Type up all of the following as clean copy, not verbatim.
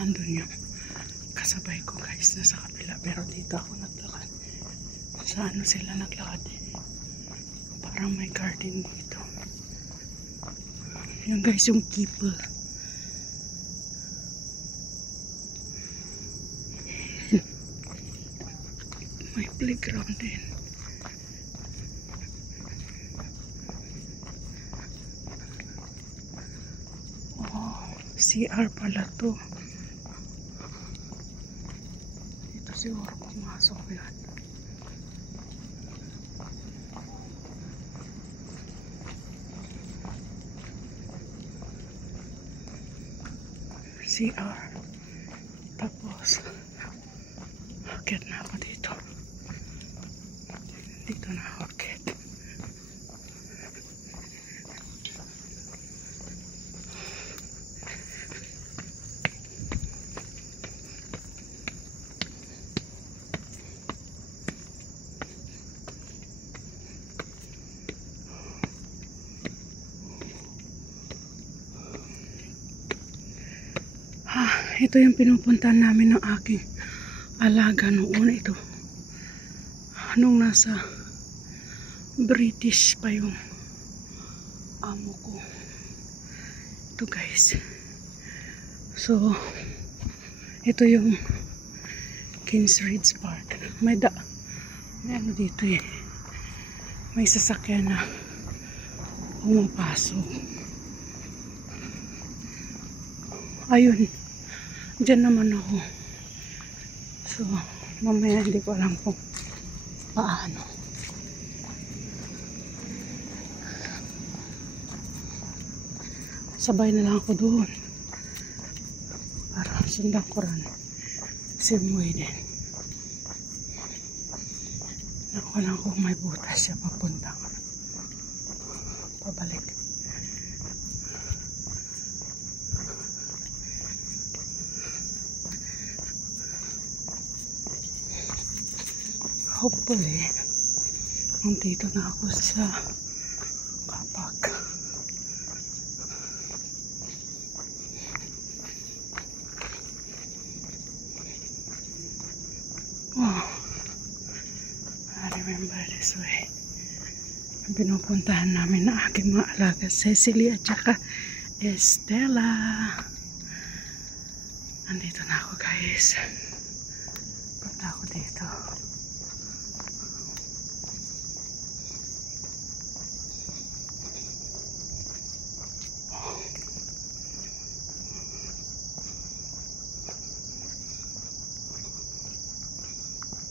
andun yung kasabay ko guys na sa kabila, pero dito ako naglakad. Sa ano sila naglakad eh, parang may garden dito. Yan guys yung keeper. May playground din. Oh, CR pala to. Dito siguro pumasok yan. CR. Tapos akit na ako dito. Dito na ako akit. Ito yung pinupuntahan namin ng aking alaga noon. Ito nung nasa British pa yung amo ko. Ito guys, so ito yung Kingsridge Park. May ano dito eh, may sasakyan na pumapasok. Ayun, dyan naman ako. So, mamaya hindi ko alam kung paano. Sabay na lang ako doon. Para sundan ko rin. Same way din. Naku lang kung may butas siya papunta. Pabalik. Hopefully, nandito na ako sa kapak. Oh, I remember this way. Ang pinupuntahan namin na aking mga alaga, Cecily at saka Estella. Nandito na ako guys. Punta ako dito.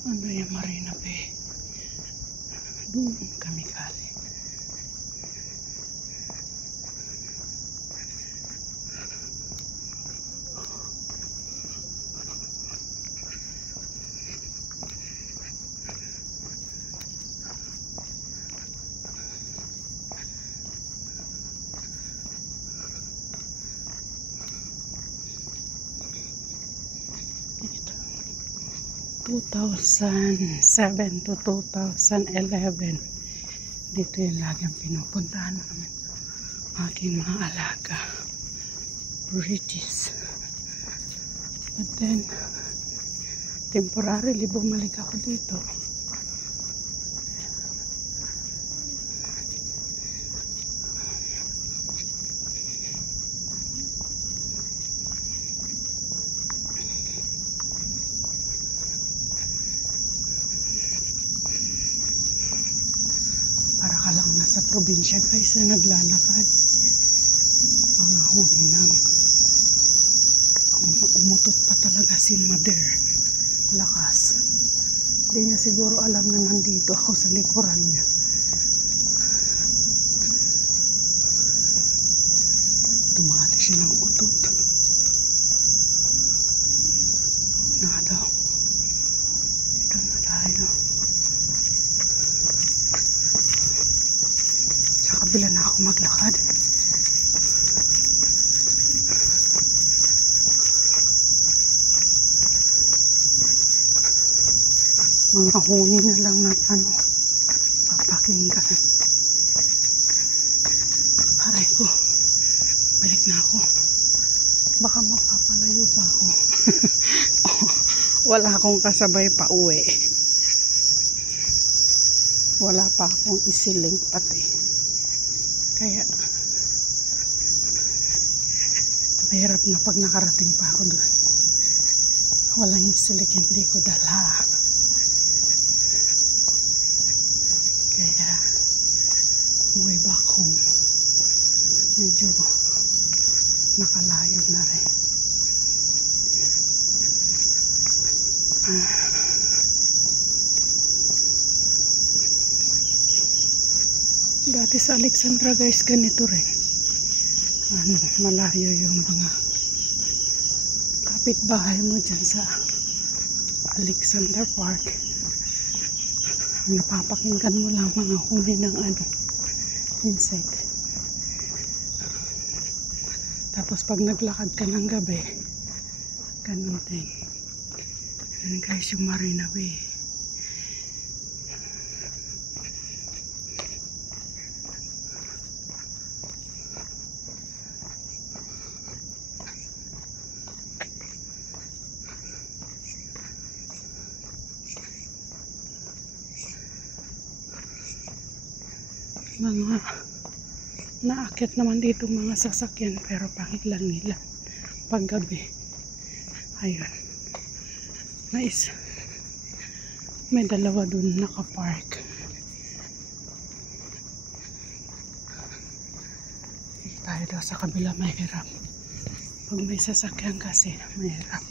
Ano yung Marina Bay? Doon kami galing. Dito. 2007 to 2011 dito yung lagang pinupuntahan namin aking mga alaga, British. But then temporarily bumalik ako dito. Para ka lang nasa probinsya guys na naglalakad. Mga huni ng umutot pa talaga si Mother. Lakas. Hindi niya siguro alam na nandito ako sa likuran niya. Tumali siya ng utot. Huwag na daw. Dito na tayo. Kabila na ako maglakad. Mga huni na lang ng ano, papakinggan. Aray ko, balik na ako. Baka mapapalayo pa ako. Wala akong kasabay pa uwi. Wala pa akong isiling pati. Kaya mahirap na pag nakarating pa ako doon. Walang isiling, hindi ko dala. Kaya umuwi back home. Medyo nakalayo na rin. Dati sa Alexandra guys, ganito rin. Malayo yung mga kapitbahay mo dyan sa Alexander Park. Ang napapakinggan mo lang mga huni ng insect. Tapos pag naglakad ka ng gabi, ganun din. Yan guys yung Marina Bay. Mga naakyat naman dito mga sasakyan pero pangilan-ngilan paggabi. Ayun, may dalawa dun nakapark. Tayo daw sa kabila mahirap. Pag may sasakyan kasi mahirap,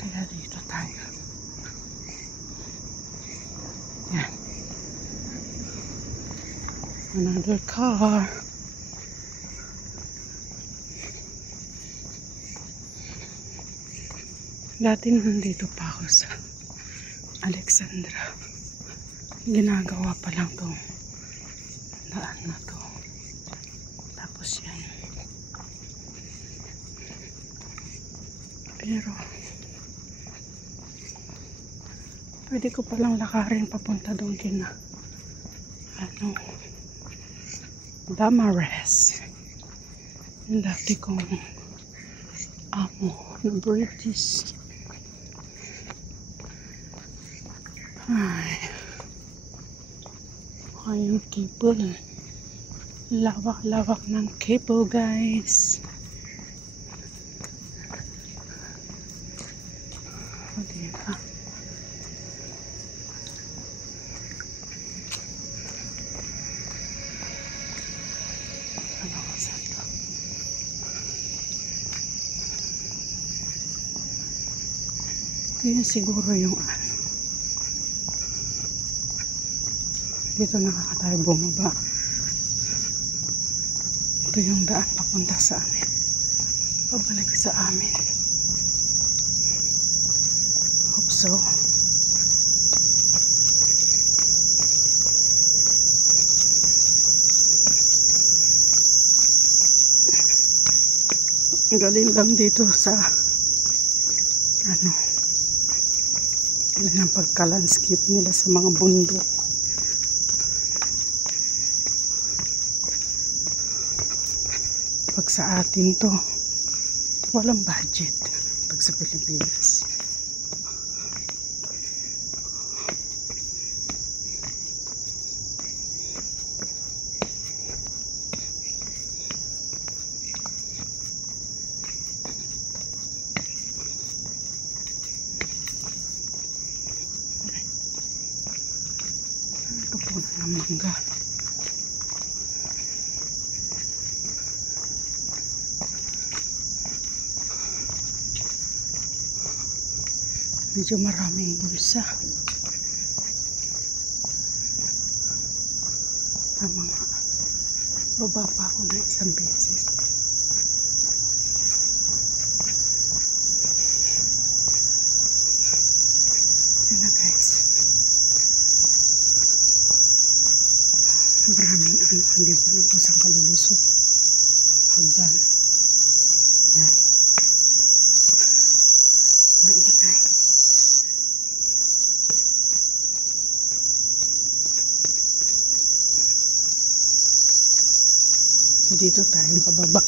kaya dito tayo. Yan. Another car. Dati nandito pa ako sa Alexandra. Ginagawa pa lang tong daan na to. Tapos yan. Pero pwede ko palang lakarin papunta doon kina Damares. Yung dati kong amo na British. Yung cable. Lawak-lawak ng cable guys. O diba? Ano ka sa ito? Ito yun siguro yung dito nakakatayo bumaba. Ito yung daan papunta sa amin. Pabalik sa amin. Hope so. Galing lang dito sa galing ang pagka-landscape nila sa mga bundok. Pag sa atin to, walang budget. Pag sa Pilipinas. Ito po na ng mangga. Medyo maraming bulsa. Tama nga. Baba pa ako na isang beses. Yan na guys. Maraming hindi pa lang kung saan kalulusot. Hagdan. Yan. Maingay. So dito tayo bababa.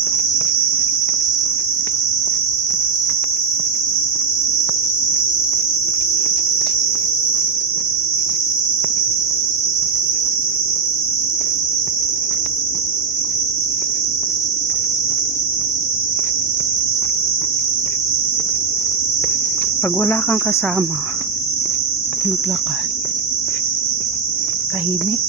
Pag wala kang kasama, maglakad, tahimik.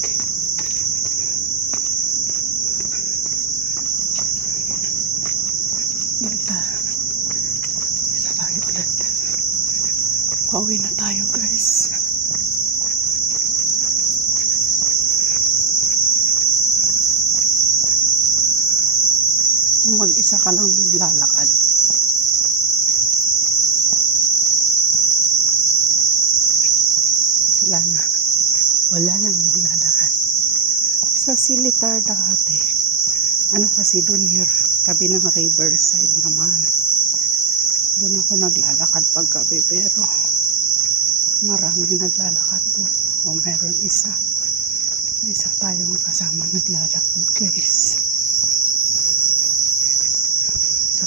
Dito, isa tayo ulit. Pauwi na tayo, guys. Mag-isa ka lang maglalakad. Wala nang naglalakad. Sa Silitar dati, ano kasi dun here, tabi ng riverside naman. Doon ako naglalakad paggabi, pero maraming naglalakad doon. O mayroon isa. May isa tayong kasama naglalakad, guys. So,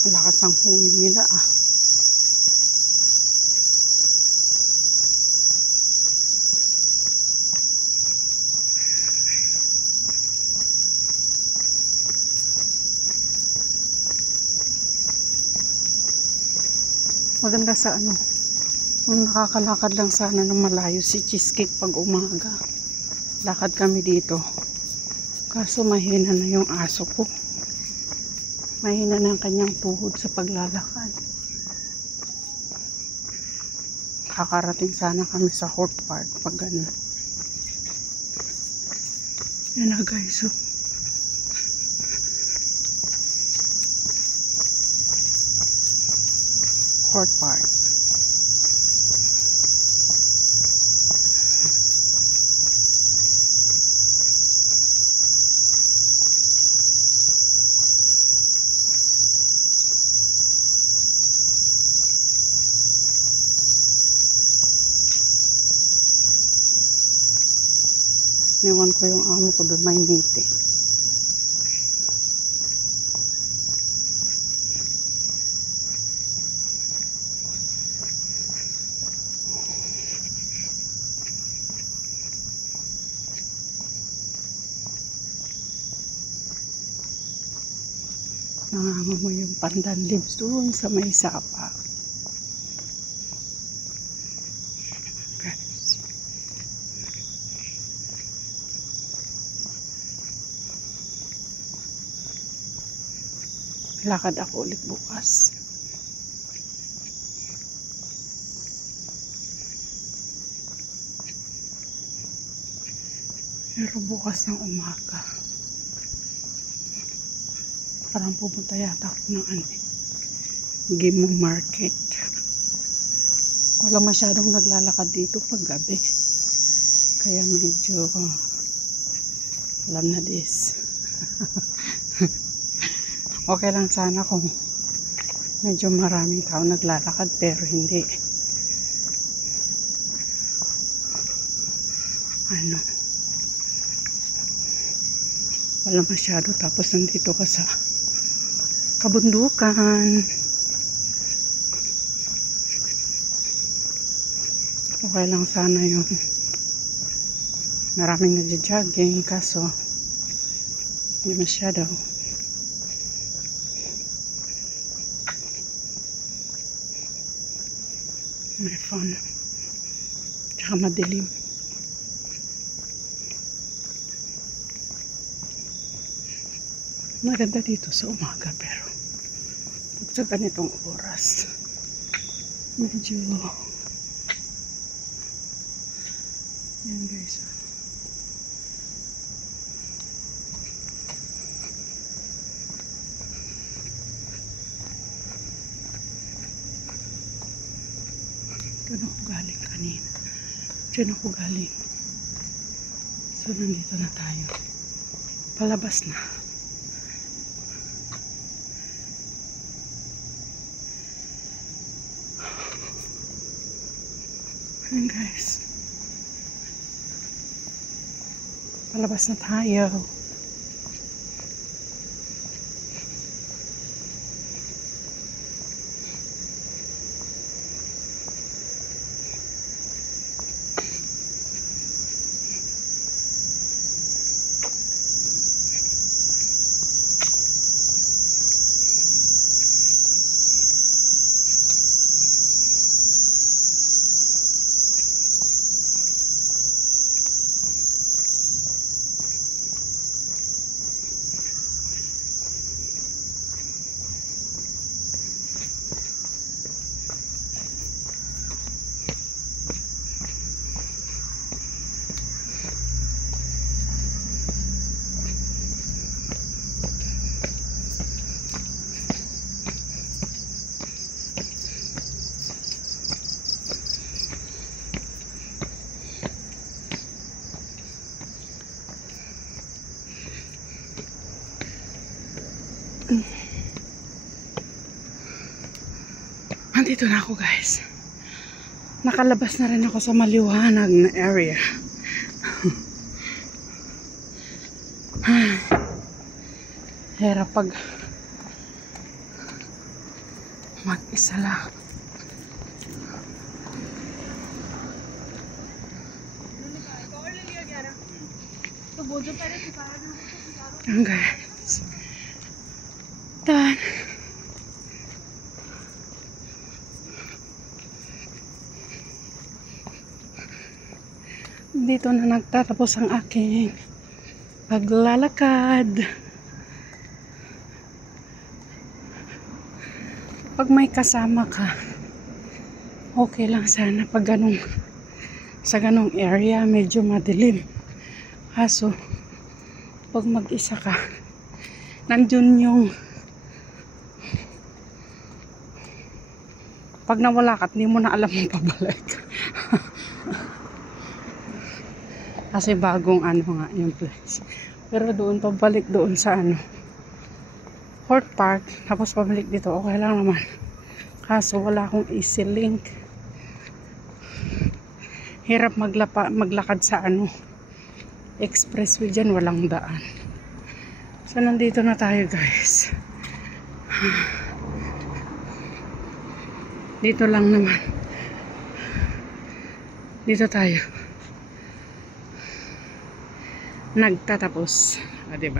malakas ang huni nila ah. Maganda sa ano, nakakalakad lang sana ng malayo si Cheesecake pag umaga. Lakad kami dito. Kaso mahina na yung aso ko. Mahina na ang kanyang tuhod sa paglalakad. Kakarating sana kami sa Hort Park pag gano'n. Yan na guys. So, Hort Park. Niwan ko yung amo ko doon, may meeting. Nangangamoy yung pandan leaves doon sa may sapa. Lakad ako ulit bukas. Pero bukas ng umaga. Parang pupunta yata ako ng Gimong Market. Wala masyadong naglalakad dito pag gabi. Kaya medyo alam na this. Okay lang sana kung medyo maraming tao naglalakad, pero hindi. Wala masyado, tapos nandito ka sa kabundukan. Okay lang sana yung maraming nagja-jogging, kaso hindi masyado. May fun. Tsaka madilim. Maganda dito sa umaga, pero pag sa ganitong oras, medyo yan guys. Doon ako galing kanina. Diyan ako galing. So, nandito na tayo. Palabas na. Ayan guys. Palabas na tayo. Nandito na ako guys. Nakalabas na rin ako sa maliwanag na area. Hirap pag mag-isa lang. Ayan guys. Done. Dito na nagtatapos ang aking paglalakad. Pag may kasama ka, okay lang sana pag sa ganong area medyo madilim. Kaso pag mag-isa ka, nandun yung pag nawala ka, hindi mo na alam yung pabalik. Kasi bagong nga yung place. Pero doon, pabalik doon sa Fort Park, tapos pabalik dito, okay lang naman. Kaso wala akong easy link. Hirap maglakad sa expressway dyan, walang daan. So, nandito na tayo guys. Dito lang naman. Dito tayo nagtatapos. Diba?